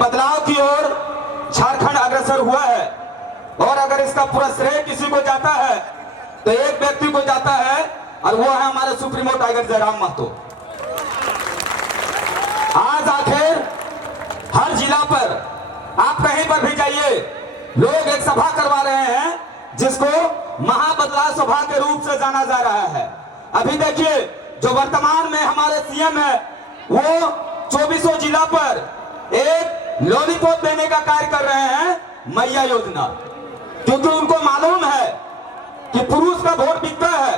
बदलाव की ओर झारखंड अग्रसर हुआ है और अगर इसका पूरा श्रेय किसी को जाता है तो एक व्यक्ति को जाता है और वो है हमारे सुप्रीमो टाइगर जयराम महतो। आज आखिर हर जिला पर आप कहीं पर भी जाइए, लोग एक सभा करवा रहे हैं जिसको महाबदलाव सभा के रूप से जाना जा रहा है। अभी देखिए जो वर्तमान में हमारे सीएम है वो 24 जिला पर एक लॉलीपॉप देने का कार्य कर रहे हैं मैया योजना, क्योंकि उनको मालूम है कि पुरुष का वोट बिकता है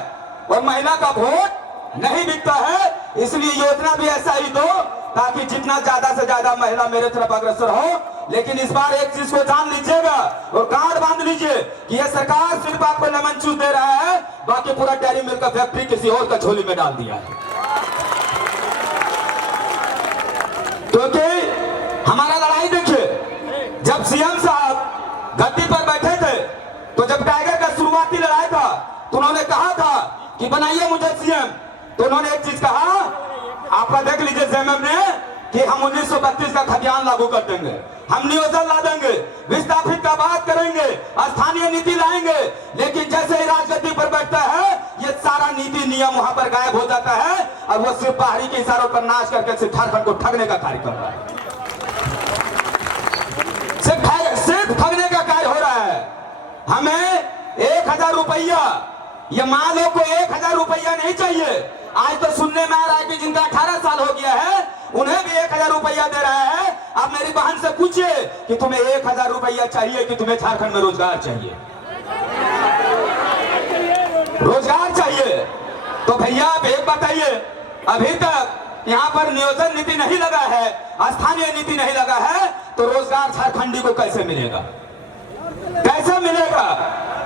और महिला का वोट नहीं बिकता है। इसलिए योजना भी ऐसा ही दो ताकि जितना ज्यादा से ज्यादा महिला मेरे तरफ अग्रसर हो। लेकिन इस बार एक चीज को जान लीजिएगा और गांठ बांध लीजिए कि यह सरकार सिर्फ आपको लेमन जूस दे रहा है, बाकी पूरा डेयरी मिल्क का फैक्ट्री किसी और का झोली में डाल दिया है। क्योंकि हमारा लड़ाई देखिए, जब सीएम साहब गद्दी पर बैठे थे तो जब टाइगर का शुरुआती लड़ाई था तो उन्होंने कहा था कि बनाइए मुझे सीएम, तो उन्होंने एक चीज कहा, आपका देख लीजिए जेएमएम ने, कि हम 1932 का खतियान लागू कर देंगे, हम नियोजन ला देंगे, विस्थापित का बात करेंगे, स्थानीय नीति लाएंगे। लेकिन जैसे ही राजगद्दी पर बैठता है ये सारा नीति नियम वहां पर गायब हो जाता है और वो सिर्फ बाहरी के इशारों पर नाश करके सिर्फ झारखंड को ठगने का कार्य कर रहा है, सिर्फ ठगने का कार्य हो रहा है। हमें 1000 रुपया, ये माँ लोग को 1000 रुपया नहीं चाहिए। आज तो सुनने में आ रहा है कि जिनका 18 साल हो गया है उन्हें भी 1000 रुपया दे रहा है। आप मेरी बहन से पूछिए कि तुम्हें 1000 रुपया चाहिए कि तुम्हें झारखंड में रोजगार चाहिए? रोजगार चाहिए तो भैया आप एक बताइए, अभी तक यहाँ पर नियोजन नीति नहीं लगा है, स्थानीय नीति नहीं लगा है, तो रोजगार झारखंडी को कैसे मिलेगा? कैसे मिलेगा?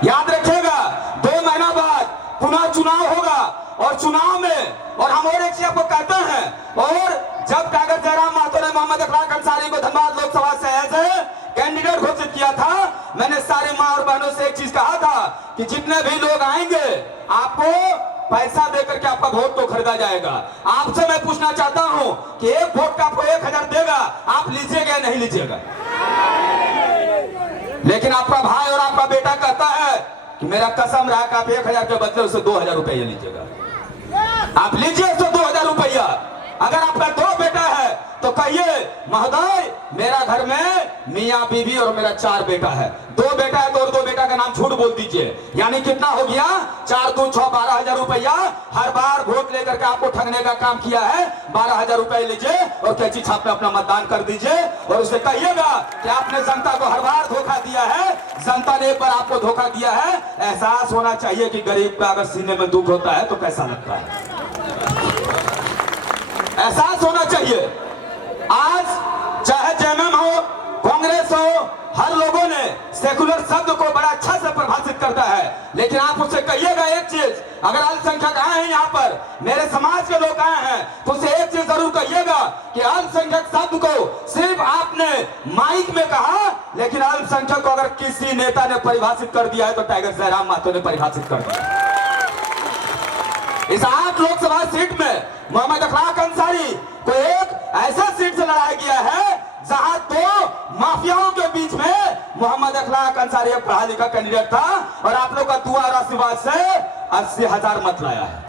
याद रखिएगा 2 महीना बाद पुनः चुनाव होगा और चुनाव में और हम और एक चीज आपको कहते हैं, और जब टाइगर जयराम महतो ने मोहम्मद अखलाक अंसारी को धनबाद लोकसभा से एज कैंडिडेट घोषित किया था, मैंने सारे माँ और बहनों से एक चीज कहा था कि जितने भी लोग आएंगे आपको पैसा देकर के आपका वोट तो खरीदा जाएगा। आपसे मैं पूछना चाहता हूं कि एक वोट का आपको 1000 देगा, आप लीजिएगा या नहीं लीजिएगा? लेकिन आपका भाई और आपका बेटा कहता है कि मेरा कसम रहा कि आप 1000 के बदले उससे 2000 रुपया लीजिएगा। आप लीजिए उससे 2000 रुपया। अगर आपका 2 बेटा है तो कहिए महोदय मेरा घर में मियाँ बीवी और मेरा 4 बेटा है। 2 बेटा है तो और 2 बेटा का नाम झूठ बोल दीजिए, यानी कितना हो गया? 4 दूनी 6, 12,000 रुपया। हर बार वोट लेकर के आपको ठगने का काम किया है। 12,000 रुपए लीजिए और कैची छाप में अपना मतदान कर दीजिए और उसे कहिएगा कि आपने जनता को हर बार धोखा दिया है, जनता ने एक बार आपको धोखा दिया है। एहसास होना चाहिए कि गरीब का अगर सीने में दुख होता है तो कैसा लगता है, एहसास होना चाहिए। आज चाहे जेएमएम हो, कांग्रेस हो, हर लोगों ने सेकुलर शब्द को बड़ा अच्छा से परिभाषित करता है, लेकिन आप उससे कहिएगा एक चीज, अगर अल्पसंख्यक आए हैं यहाँ पर, मेरे समाज के लोग आए हैं, तो उसे एक चीज जरूर कहिएगा कि अल्पसंख्यक शब्द को सिर्फ आपने माइक में कहा, लेकिन अल्पसंख्यक को अगर किसी नेता ने परिभाषित कर दिया है तो टाइगर जयराम महतो ने परिभाषित कर दिया। इस 8 लोकसभा सीट में मोहम्मद अखलाक अंसारी को एक ऐसा सीट से लड़ाया गया है जहां 2 माफियाओं के बीच में मोहम्मद अखलाक अंसारी एक पढ़ा लिखा कैंडिडेट था और आप लोग का दुआ और आशीर्वाद से 80,000 मत लाया है।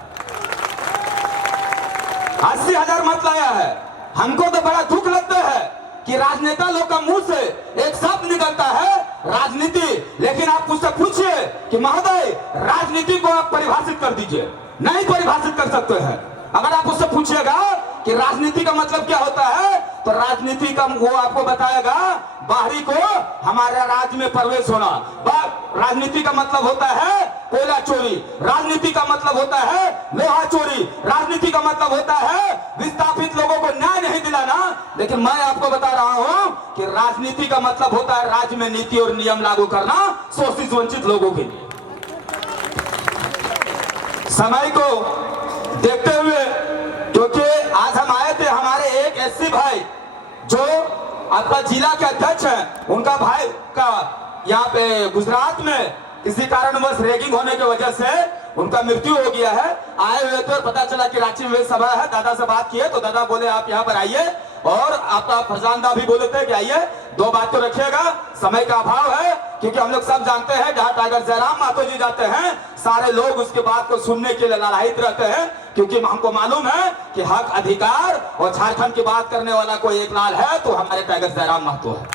80,000 मत लाया है। हमको तो बड़ा दुख लगता है कि राजनेता लोग का मुंह से एक शब्द निकलता है राजनीति, लेकिन आप उससे पूछिए कि महोदय राजनीति को आप परिभाषित कर दीजिए, नहीं परिभाषित कर सकते हैं। अगर आप उससे पूछिएगा कि राजनीति का मतलब क्या होता है तो राजनीति का वो आपको बताएगा बाहरी को हमारे राज्य में प्रवेश होना। राजनीति का मतलब होता है कोयला चोरी, राजनीति का मतलब होता है लोहा चोरी, राजनीति का मतलब होता है विस्थापित लोगों को न्याय नहीं दिलाना। लेकिन मैं आपको बता रहा हूं कि राजनीति का मतलब होता है राज्य में नीति और नियम लागू करना शोषित वंचित लोगों के लिए। समय को देखते हुए, क्योंकि आज हम आए थे, हमारे एक एससी भाई जो आपका जिला के अध्यक्ष हैं, उनका भाई का यहाँ पे गुजरात में किसी कारणवश रैगिंग होने की वजह से उनका मृत्यु हो गया है। आए हुए थे और पता चला कि रांची में सभा है, दादा से बात किए तो दादा बोले आप यहाँ पर आइए और आपका फरजानदा भी बोले थे कि आइए 2 बात तो रखिएगा, समय का अभाव है, क्योंकि हम लोग सब जानते हैं जहां टाइगर जयराम मातो जी जाते हैं सारे लोग उसके बात को सुनने के लिए लालायित रहते हैं, क्योंकि हमको मालूम है कि हक अधिकार और झारखंड की बात करने वाला कोई एक लाल है तो हमारे टाइगर जयराम महतो है।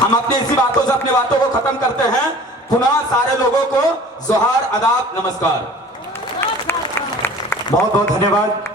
हम अपनी इसी बातों से अपनी बातों को खत्म करते हैं। पुनः सारे लोगों को जोहार, आदाब, नमस्कार। बहुत बहुत धन्यवाद।